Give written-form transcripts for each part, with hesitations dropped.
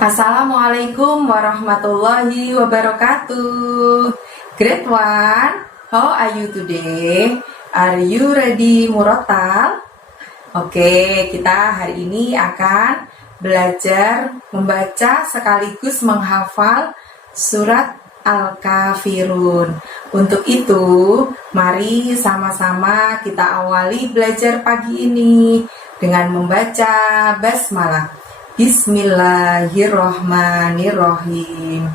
Assalamualaikum warahmatullahi wabarakatuh. Grade 1, how are you today? Are you ready murotal? Oke, kita hari ini akan belajar membaca sekaligus menghafal surat Al-Kafirun. Untuk itu, mari sama-sama kita awali belajar pagi ini dengan membaca basmalah. Bismillahirrohmanirrohim.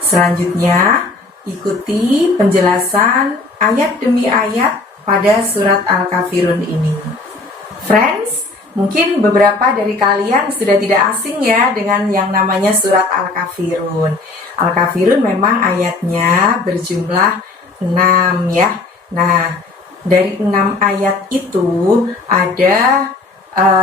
Selanjutnya, ikuti penjelasan ayat demi ayat pada surat Al-Kafirun ini. Friends, mungkin beberapa dari kalian sudah tidak asing ya dengan yang namanya surat Al-Kafirun. Al-Kafirun memang ayatnya berjumlah 6 ya. Nah, dari 6 ayat itu ada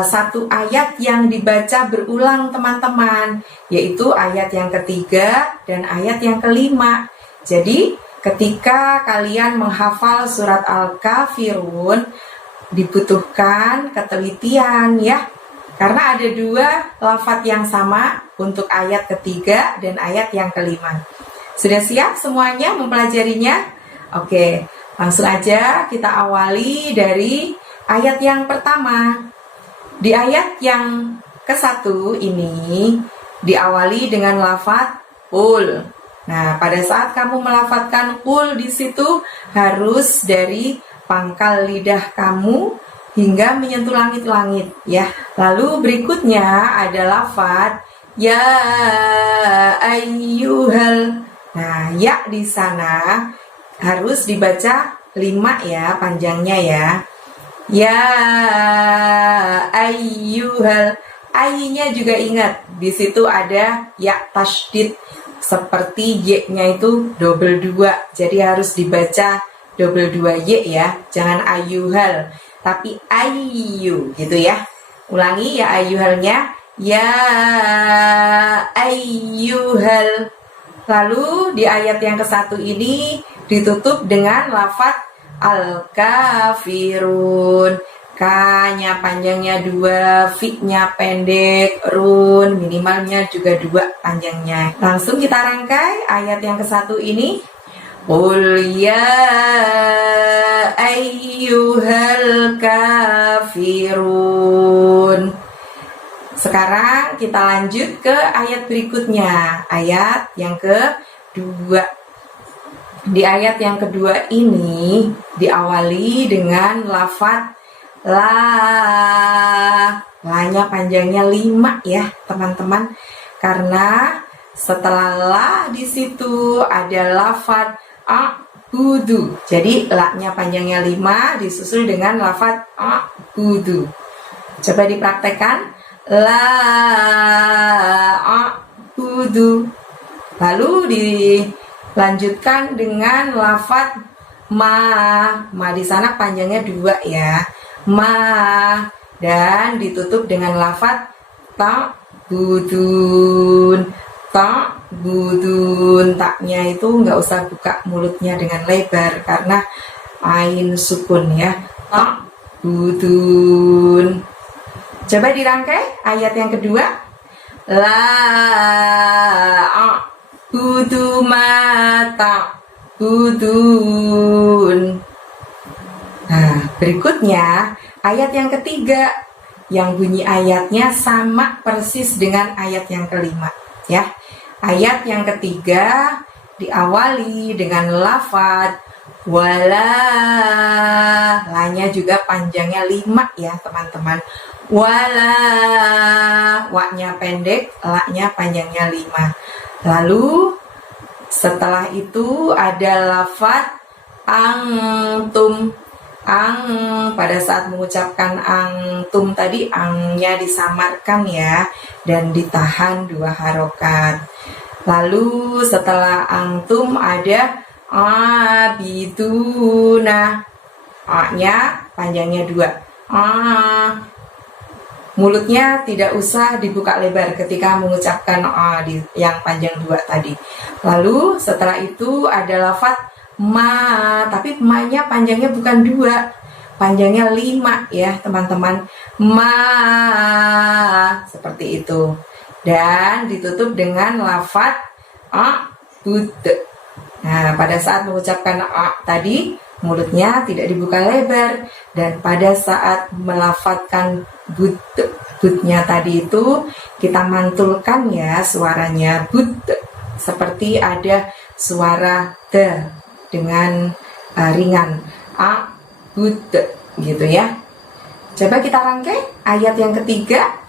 satu ayat yang dibaca berulang teman-teman, yaitu ayat yang ketiga dan ayat yang kelima. Jadi ketika kalian menghafal surat Al-Kafirun dibutuhkan ketelitian ya, karena ada 2 lafadz yang sama untuk ayat ketiga dan ayat yang kelima. Sudah siap semuanya mempelajarinya? Oke, langsung aja kita awali dari ayat yang pertama. Di ayat yang ke-1 ini diawali dengan lafadz qul. Nah, pada saat kamu melafadzkan qul di situ harus dari pangkal lidah kamu hingga menyentuh langit-langit ya. Lalu berikutnya ada lafadz ya ayyuhal. Nah, ya di sana harus dibaca 5 ya panjangnya ya. Ya ayyuhal. Ay-nya juga ingat, di situ ada ya tasydid seperti y-nya itu double 2. Jadi harus dibaca double 2 y ya. Jangan ayyuhal, tapi ayyu gitu ya. Ulangi ya ayyuhalnya. Ya ayyuhal. Lalu di ayat yang ke-1 ini ditutup dengan lafadz Al-Kafirun. K-nya panjangnya 2, V-nya pendek, run minimalnya juga 2 panjangnya. Langsung kita rangkai ayat yang ke-1 ini. Qul ya ayyuhal kafirun. Sekarang kita lanjut ke ayat berikutnya, ayat yang kedua. Di ayat yang kedua ini diawali dengan lafadz la. La-nya panjangnya 5 ya, teman-teman. Karena setelah la di situ ada lafadz a'budu. Jadi la-nya panjangnya 5 disusul dengan lafadz a'budu. Coba dipraktekkan. La a'budu. Lalu dilanjutkan dengan lafadz ma. Ma di sana panjangnya 2 ya. Ma. Dan ditutup dengan lafadz ta'budun. Ta'budun. Taknya itu nggak usah buka mulutnya dengan lebar karena ain sukun ya. Ta'budun. Coba dirangkai ayat yang kedua. La budu mata budun. Nah, berikutnya ayat yang ketiga yang bunyi ayatnya sama persis dengan ayat yang kelima ya. Ayat yang ketiga diawali dengan lafadz wala. La-nya juga panjangnya 5 ya, teman-teman. Wala. Wa-nya pendek, la-nya panjangnya 5. Lalu setelah itu ada lafadz antum. Pada saat mengucapkan antum tadi angnya disamarkan ya dan ditahan 2 harokat. Lalu setelah antum ada abiduna. A-nya panjangnya 2. Mulutnya tidak usah dibuka lebar ketika mengucapkan yang panjang 2 tadi. Lalu setelah itu ada lafadz ma, tapi ma-nya panjangnya bukan 2, panjangnya 5 ya teman-teman. Ma, seperti itu. dan ditutup dengan lafadz a'bud. Nah, pada saat mengucapkan tadi, mulutnya tidak dibuka lebar, dan pada saat melafadzkan budnya tadi itu kita mantulkan ya suaranya bud, seperti ada suara d dengan ringan, bud gitu ya. Coba kita rangkai ayat yang ketiga.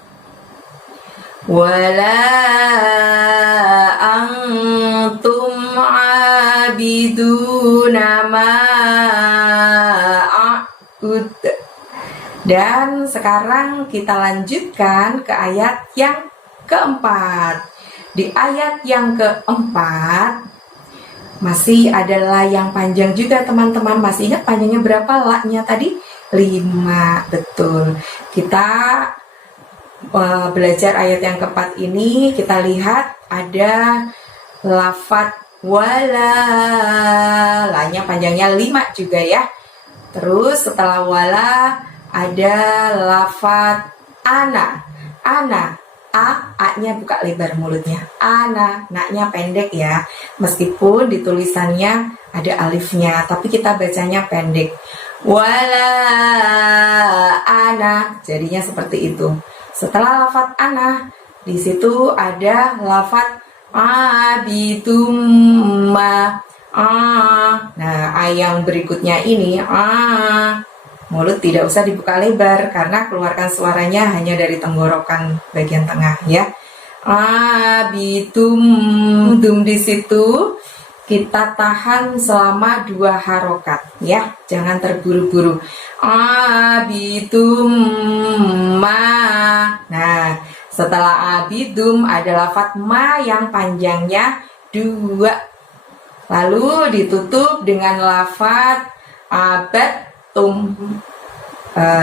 Wala antum abiduna ma a'bud. Dan sekarang kita lanjutkan ke ayat yang keempat. Di ayat yang keempat masih adalah yang panjang juga teman-teman. Masih ingat panjangnya berapa la-nya tadi? 5, betul. Kita belajar ayat yang keempat ini, kita lihat ada lafadz wala, la-nya panjangnya 5 juga ya. Terus setelah wala ada lafadz ana, a-nya buka lebar mulutnya, ana, na-nya pendek ya. Meskipun di tulisannya ada alifnya, tapi kita bacanya pendek. Wala ana, jadinya seperti itu. Setelah lafadz ana, di situ ada lafadz abidum ma. Nah, yang berikutnya ini mulut tidak usah dibuka lebar karena keluarkan suaranya hanya dari tenggorokan bagian tengah ya. Abidum, dum di situ kita tahan selama 2 harokat ya, jangan terburu-buru. Abidum ma. Nah, setelah abidum ada lafadz ma yang panjangnya 2, lalu ditutup dengan lafadz abadtum.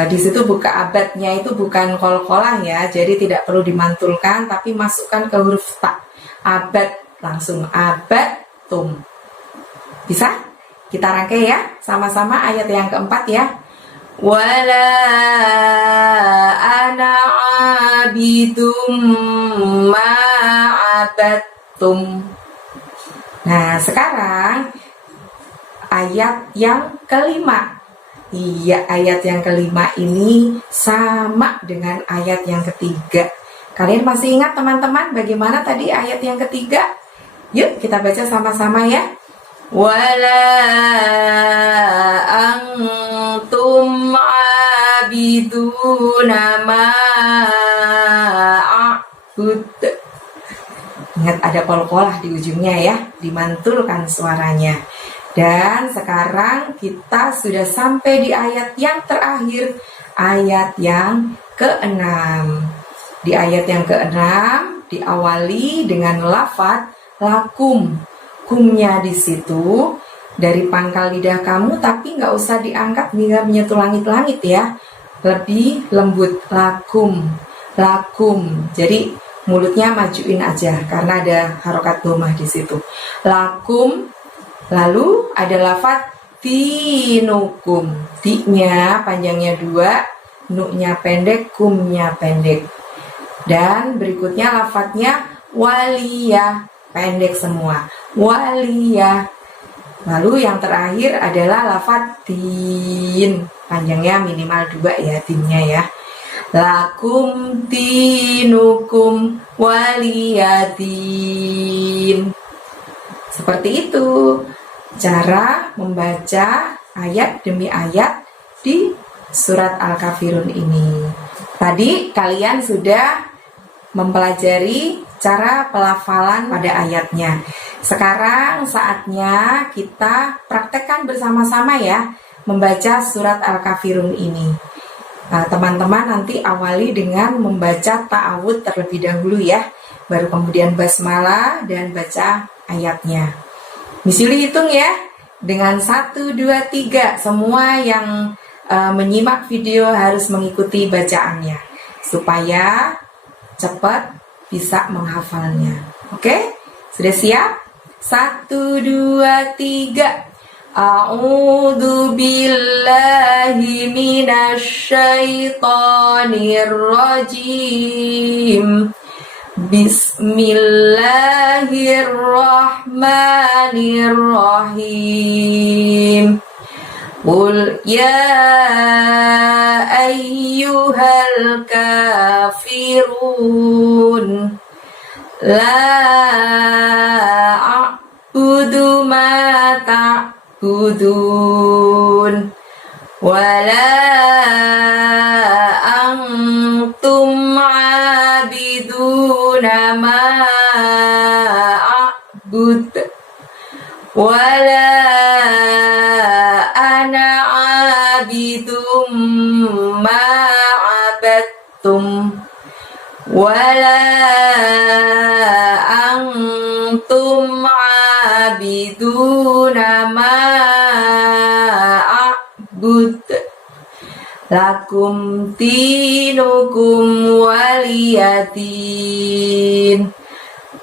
Di situ buka abadnya itu bukan kol-kolah ya, jadi tidak perlu dimantulkan, tapi masukkan ke huruf ta. Abad, langsung abadtum. Bisa? Kita rangkai ya, sama-sama ayat yang keempat ya. Wala ana abidum ma abadtum. Nah, sekarang ayat yang kelima. Iya, ayat yang kelima ini sama dengan ayat yang ketiga. Kalian masih ingat teman-teman bagaimana tadi ayat yang ketiga? Yuk kita baca sama-sama ya. Wala antum abiduna ma a'bud. Ingat ada kol-kolah di ujungnya ya, dimantulkan suaranya. Dan sekarang kita sudah sampai di ayat yang terakhir, ayat yang ke-6. Di ayat yang ke-6 diawali dengan lafadz lakum. Kumnya di situ dari pangkal lidah kamu, tapi nggak usah diangkat hingga menyentuh langit-langit ya. Lebih lembut, lakum, lakum. Jadi mulutnya majuin aja karena ada harokat domah di situ. Lakum. Lalu ada lafadz dinukum. Di-nya panjangnya 2, nu-nya pendek, kumnya pendek. Dan berikutnya lafadznya waliyah, pendek semua. Waliyah. Lalu yang terakhir adalah lafadz din. Panjangnya minimal 2 ya, dinnya ya. Lakum dinukum waliyadin. Seperti itu cara membaca ayat demi ayat di surat Al-Kafirun ini. Tadi kalian sudah mempelajari cara pelafalan pada ayatnya. Sekarang saatnya kita praktekkan bersama-sama ya, membaca surat Al-Kafirun ini. Teman-teman nanti awali dengan membaca ta'awudz terlebih dahulu ya, baru kemudian basmalah dan baca ayatnya. Misili hitung ya, dengan 1, 2, 3. Semua yang menyimak video harus mengikuti bacaannya supaya cepat bisa menghafalnya. Oke? Sudah siap? 1, 2, 3. A'udzu billahi minasy syaithanir rajim. Bismillahirrahmanirrahim. Qul ya ayyuhal kafirun la a'budu ma ta'budun wala antum 'abiduna ma a'bud wala ana 'abidum ma 'abadtum wala antum 'abiduna ma a'bud lakum dinukum waliyadin.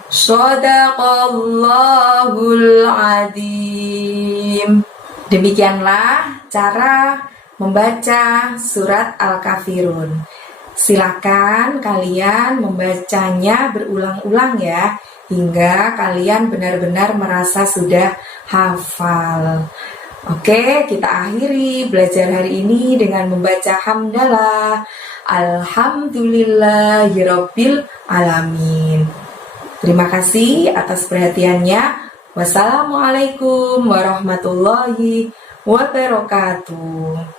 Shadaqallahul adzim. Demikianlah cara membaca surat Al-Kafirun. Silakan kalian membacanya berulang-ulang ya, hingga kalian benar-benar merasa sudah hafal. Oke, kita akhiri belajar hari ini dengan membaca hamdalah. Alhamdulillahirabbil alamin. Terima kasih atas perhatiannya. Wassalamualaikum warahmatullahi wabarakatuh.